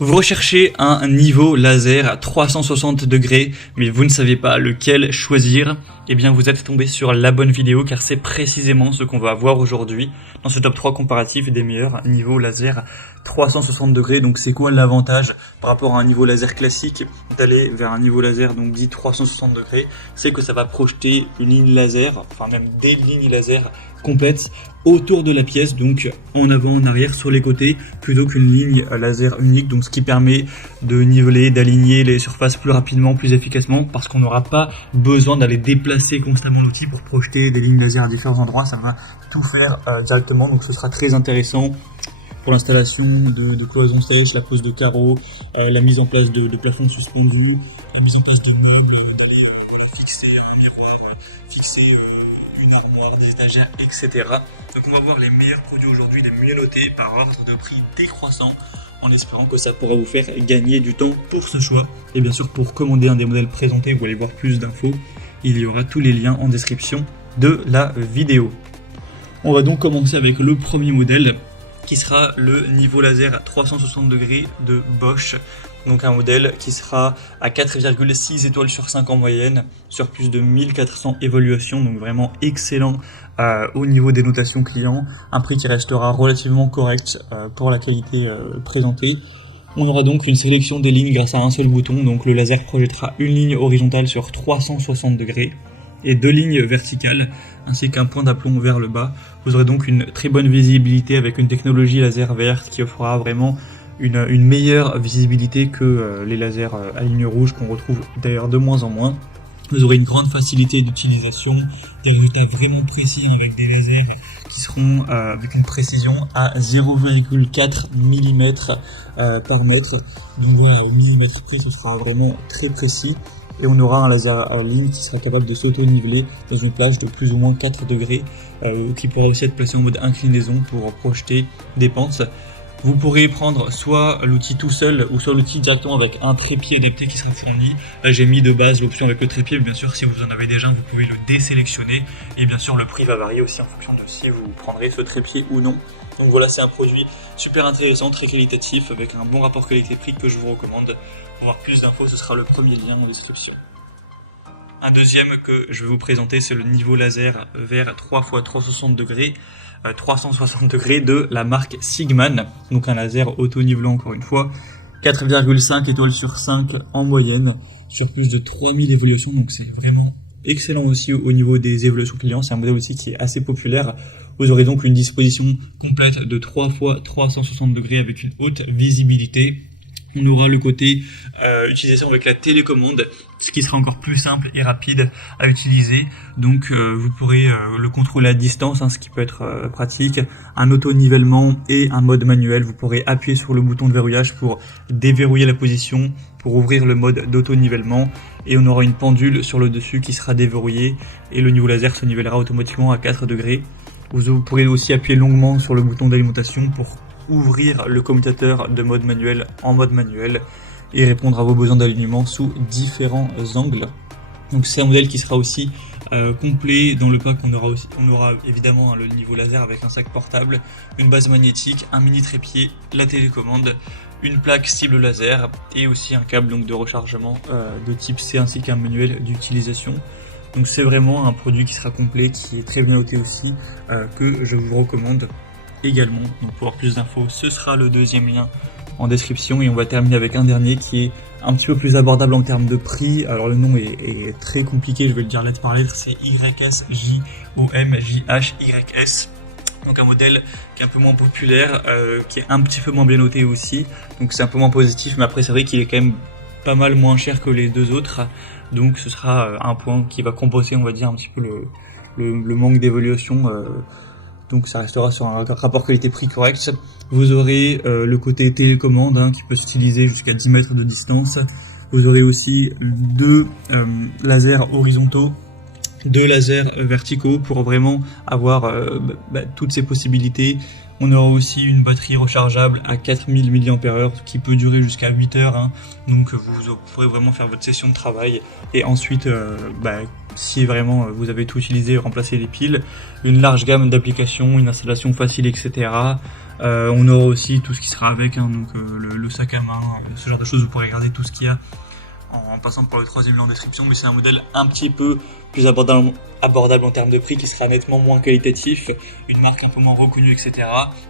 Vous recherchez un niveau laser à 360 degrés, mais vous ne savez pas lequel choisir. Eh bien, vous êtes tombé sur la bonne vidéo, car c'est précisément ce qu'on va voir aujourd'hui dans ce top 3 comparatif des meilleurs niveaux laser 360 degrés. Donc, c'est quoi l'avantage par rapport à un niveau laser classique d'aller vers un niveau laser donc dit 360 degrés? C'est que ça va projeter une ligne laser, enfin même des lignes laser complètes autour de la pièce, donc en avant, en arrière, sur les côtés, plutôt qu'une ligne laser unique, donc ce qui permet de niveler, d'aligner les surfaces plus rapidement, plus efficacement, parce qu'on n'aura pas besoin d'aller déplacer constamment l'outil pour projeter des lignes laser à différents endroits, ça va tout faire directement, donc ce sera très intéressant pour l'installation de cloisons sèches, la pose de carreaux, la mise en place de plafonds suspendus, la mise en place de meubles, d'aller fixer un miroir, fixer une armoire, des étagères, etc. Donc on va voir les meilleurs produits aujourd'hui, les mieux notés par ordre de prix décroissant, en espérant que ça pourra vous faire gagner du temps pour ce choix. Et bien sûr, pour commander un des modèles présentés ou aller voir plus d'infos, il y aura tous les liens en description de la vidéo. On va donc commencer avec le premier modèle, qui sera le niveau laser à 360 degrés de Bosch. Donc un modèle qui sera à 4,6 étoiles sur 5 en moyenne, sur plus de 1400 évaluations, donc vraiment excellent au niveau des notations clients. Un prix qui restera relativement correct pour la qualité présentée. On aura donc une sélection des lignes grâce à un seul bouton, donc le laser projettera une ligne horizontale sur 360 degrés et deux lignes verticales, ainsi qu'un point d'aplomb vers le bas. Vous aurez donc une très bonne visibilité avec une technologie laser verte qui offrira vraiment une meilleure visibilité que les lasers à ligne rouge qu'on retrouve d'ailleurs de moins en moins. Vous aurez une grande facilité d'utilisation, des résultats vraiment précis avec des lasers qui seront avec une précision à 0,4 mm par mètre. Donc voilà, au millimètre près, ce sera vraiment très précis. Et on aura un laser à ligne qui sera capable de s'auto-niveler dans une plage de plus ou moins 4 degrés, qui pourra aussi être placé en mode inclinaison pour projeter des pentes. Vous pourrez prendre soit l'outil tout seul ou soit l'outil directement avec un trépied adapté qui sera fourni. Là j'ai mis de base l'option avec le trépied, mais bien sûr si vous en avez déjà vous pouvez le désélectionner. Et bien sûr le prix va varier aussi en fonction de si vous prendrez ce trépied ou non. Donc voilà, c'est un produit super intéressant, très qualitatif, avec un bon rapport qualité-prix que je vous recommande. Pour avoir plus d'infos, ce sera le premier lien en description. Un deuxième que je vais vous présenter, c'est le niveau laser vers 3x360 degrés. 360 degrés de la marque Sigman, donc un laser auto-nivelant encore une fois, 4,5 étoiles sur 5 en moyenne, sur plus de 3000 évolutions, donc c'est vraiment excellent aussi au niveau des évolutions clients. C'est un modèle aussi qui est assez populaire. Vous aurez donc une disposition complète de 3 x 360 degrés avec une haute visibilité. On aura le côté utilisation avec la télécommande, ce qui sera encore plus simple et rapide à utiliser. Donc vous pourrez le contrôler à distance, ce qui peut être pratique. Un auto-nivellement et un mode manuel. Vous pourrez appuyer sur le bouton de verrouillage pour déverrouiller la position, pour ouvrir le mode d'auto-nivellement. Et on aura une pendule sur le dessus qui sera déverrouillée et le niveau laser se nivellera automatiquement à 4 degrés. Vous pourrez aussi appuyer longuement sur le bouton d'alimentation pour ouvrir le commutateur de mode manuel en mode manuel et répondre à vos besoins d'alignement sous différents angles. Donc c'est un modèle qui sera aussi complet. Dans le pack on aura évidemment le niveau laser avec un sac portable, une base magnétique, un mini trépied, la télécommande, une plaque cible laser et aussi un câble donc de rechargement de type C ainsi qu'un manuel d'utilisation. Donc c'est vraiment un produit qui sera complet, qui est très bien noté aussi, que je vous recommande également. Donc pour avoir plus d'infos, ce sera le deuxième lien en description. Et on va terminer avec un dernier qui est un petit peu plus abordable en termes de prix. Alors le nom est très compliqué, je vais le dire lettre par lettre, c'est YSJOMJHYS. Donc un modèle qui est un peu moins populaire, qui est un petit peu moins bien noté aussi. Donc c'est un peu moins positif, mais après c'est vrai qu'il est quand même pas mal moins cher que les deux autres. Donc ce sera un point qui va compenser, on va dire, un petit peu le manque d'évaluation. Donc ça restera sur un rapport qualité-prix correct. Vous aurez le côté télécommande qui peut s'utiliser jusqu'à 10 mètres de distance. Vous aurez aussi deux lasers horizontaux, deux lasers verticaux pour vraiment avoir toutes ces possibilités. On aura aussi une batterie rechargeable à 4000 mAh qui peut durer jusqu'à 8 heures. Donc vous pourrez vraiment faire votre session de travail et ensuite si vraiment vous avez tout utilisé, remplacer les piles. Une large gamme d'applications, une installation facile, etc. On aura aussi tout ce qui sera avec, hein, donc le sac à main, ce genre de choses. Vous pourrez regarder tout ce qu'il y a en passant par le troisième lien en description, mais c'est un modèle un petit peu plus abordable en termes de prix, qui sera nettement moins qualitatif, une marque un peu moins reconnue, etc.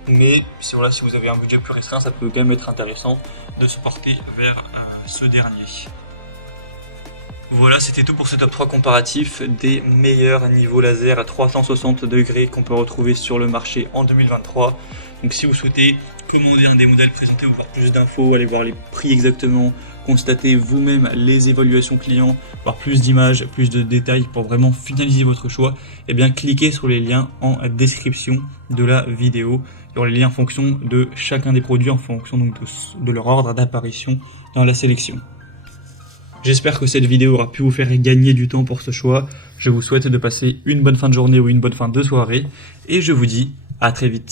Mais si vous avez un budget plus restreint, ça peut quand même être intéressant de se porter vers ce dernier. Voilà, c'était tout pour ce top 3 comparatif des meilleurs niveaux laser à 360 degrés qu'on peut retrouver sur le marché en 2023. Donc si vous souhaitez commander un des modèles présentés ou voir plus d'infos, aller voir les prix exactement, constater vous-même les évaluations clients, voir plus d'images, plus de détails pour vraiment finaliser votre choix, et bien cliquez sur les liens en description de la vidéo. Il y aura les liens en fonction de chacun des produits, en fonction donc de leur ordre d'apparition dans la sélection. J'espère que cette vidéo aura pu vous faire gagner du temps pour ce choix. Je vous souhaite de passer une bonne fin de journée ou une bonne fin de soirée. Et je vous dis à très vite.